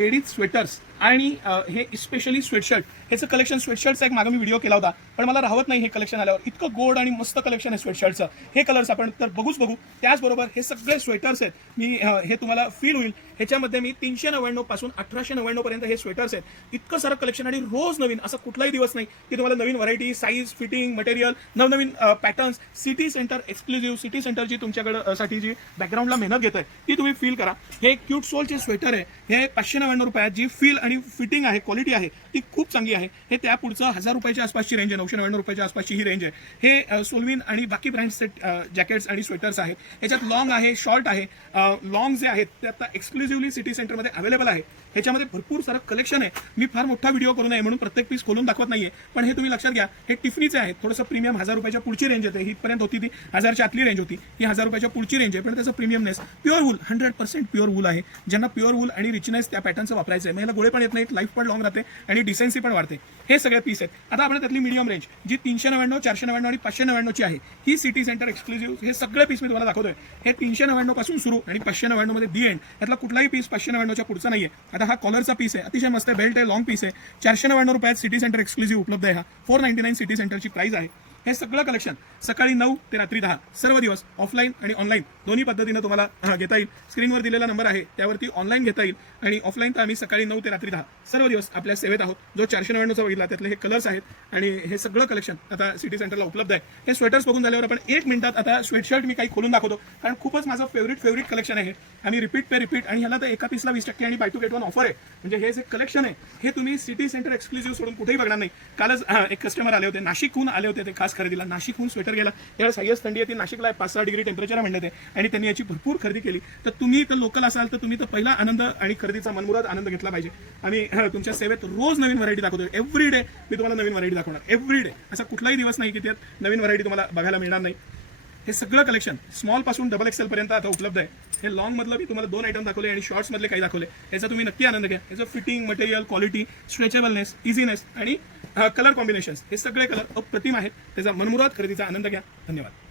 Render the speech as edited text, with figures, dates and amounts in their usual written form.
Ladies sweaters आणि हे specially sweatshirt ह्याचं कलेक्शन. स्वेटशर्टचा एक मागे मी व्हिडिओ केला होता, पण मला राहत नाही हे कलेक्शन आल्यावर. इतकं गोड आणि मस्त कलेक्शन आहे स्वेटशर्टचं. हे कलर्स आपण तर बघू. त्याचबरोबर हे सगळे स्वेटर्स आहेत. मी हे तुम्हाला फील होईल. ह्याच्यामध्ये मी 399 पासून 1899 पर्यंत हे स्वेटर्स आहेत. इतकं सारं कलेक्शन आणि रोज नवीन. असा कुठलाही दिवस नाही की तुम्हाला नवीन व्हरायटी, साईज, फिटिंग, मटेरियल, नवनवीन patterns. City centre exclusive, city सेंटरची तुमच्याकडे साठी जी बॅकग्राऊंडला मेहनत घेत आहे ती तुम्ही फील करा. हे क्यूट सोलचे स्वेटर आहे. हे 599 रुपयात जी फील आणि फिटिंग आहे, क्वालिटी आहे ती खूप चांगली आहे. हे त्या पुढचं 1000 रुपयाच्या आसपासची रेंज आहे. 999 रुपयाच्या आसपासची ही रेंज आहे. हे सोलविन आणि बाकी ब्रँड्सचे जॅकेट्स आणि स्वेटर्स आहेत. याच्यात लॉंग आहे, शॉर्ट आहे. लॉंग जे आहेत ते आता एक्सक्लुझिव्हली सिटी सेंटरमध्ये अवेलेबल आहे. ह्याच्यामध्ये भरपूर सारं कलेक्शन आहे. मी फार मोठा व्हिडिओ करू नये म्हणून प्रत्येक पीस खोलून दाखवत नाहीये, पण हे तुम्ही लक्षात घ्या. हे टिफनीचे आहेत. थोडंसं प्रीमियम 1000 रुपयाच्या पुढची रेंज येते. इथपर्यंत होती ती 1000च्या आतली रेंज होती. ही 1000 रुपयाच्या पुढची रेंज आहे, पण त्याचं premiumness pure wool, 100% pure wool आहे. ज्यांना प्युअर वूल आणि रिचनेस त्या पॅटर्नचं वापरायचं आहे, मला गोळे पण येत नाहीत, लाईफ पण लॉंग राहते आणि डिसेन्सी पण वाढते. हे सगळे पीस आहेत. आता आपण त्यातली मीडियम रेंज जी 399, 499 आणि 599 ची आहे, ही सिटी सेंटर एक्सक्लुझिव्ह हे सगळे पीस मी तुम्हाला दाखवतोय. हे 399 पासून सुरू आणि 599 मध्ये दी एंड. यातला कुठलाही पीस 599च्या पुढचा नाहीये. आता हा कॉलरचा पीस आहे, अतिशय मस्त आहे. बेल्ट आहे, लॉंग पीस आहे. 499 रुपयात सिटी सेंटर एक्सक्लुझिव्ह उपलब्ध आहे. हा 499 सिटी सेंटरची प्राइस आहे. हे सगळं कलेक्शन सकाळी 9 ते रात्री 10 सर्व दिवस ऑफलाईन आणि ऑनलाईन दोन्ही पद्धतीनं तुम्हाला घेता येईल. स्क्रीनवर दिलेला नंबर आहे त्यावरती ऑनलाईन घेता येईल आणि ऑफलाईन तर आम्ही सकाळी 9 ते रात्री 10 सर्व दिवस आपल्या सेवेत आहोत. जो 499चा बघितला त्यातले हे कलर्स आहेत आणि हे सगळं कलेक्शन आता सिटी सेंटरला उपलब्ध आहे. हे स्वेटर्स बघून झाल्यावर आपण 1 मिनिटात आता स्वेटशर्ट मी काही खोलून दाखवतो, कारण खूपच माझं फेवरेट कलेक्शन आहे. आणि रिपीट आणि ह्याला तर एका पीसला 20% आणि buy two get one offer आहे. म्हणजे हे जे कलेक्शन आहे हे तुम्ही सिटी सेंटर एक्सक्लुझिव्ह सोडून कुठेही बघणार नाही. कालच एक कस्टमर आले होते, नाशिकहून आले होते ते खास खरेदीला. नाशिकहून स्वेटर गेला. यावेळेस हायस्ट थंडी आहे, ती नाशिकला 5-6 डिग्री टेम्परेचर म्हणले ते, आणि त्यांनी याची भरपूर खरेदी केली. तर तुम्ही तर लोकल असाल तर तुम्ही तर पहिला आनंद आणि खरेदीचा मनमुराद आनंद घेतला पाहिजे. आम्ही तुमच्या सेवेत रोज नवीन व्हरायटी दाखवतोय. एव्हरी डे मी तुम्हाला नवीन व्हरायटी दाखवणार. एव्हरी डे असा कुठलाही दिवस नाही की त्यात नवीन व्हरायटी तुम्हाला बघायला मिळणार नाही. हे सगळं कलेक्शन स्मॉल पासून डबल एक्सेल पर्यंत आता उपलब्ध आहे. हे लॉंग मधलं मी तुम्हाला 2 आयटम दाखवले आणि शॉर्ट्स मधले काही दाखवले. याचा तुम्ही नक्की आनंद घ्या. याचं फिटिंग, मटेरियल, क्वालिटी, स्ट्रेचेबलनेस, इझीनेस आणि कलर कॉम्बिनेशन्स हे सगळे कलर अप्रतिम आहेत. त्याचा मनमुराद खरेदीचा आनंद घ्या. धन्यवाद.